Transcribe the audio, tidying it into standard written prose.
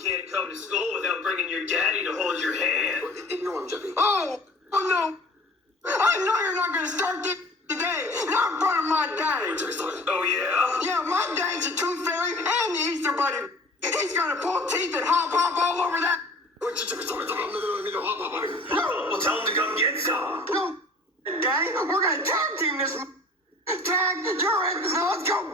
can't come to school without bringing your daddy to hold your hand. Ignore him, Jeffy. Oh no! I know you're not gonna start this today. Not in front of my daddy. Oh, yeah? Yeah, my daddy's a tooth fairy and the Easter bunny. He's gonna pull teeth and hop all over that. No! Well, tell him to come get some. No, Daddy, we're gonna tag team this. Tag, you're in. Now let's go.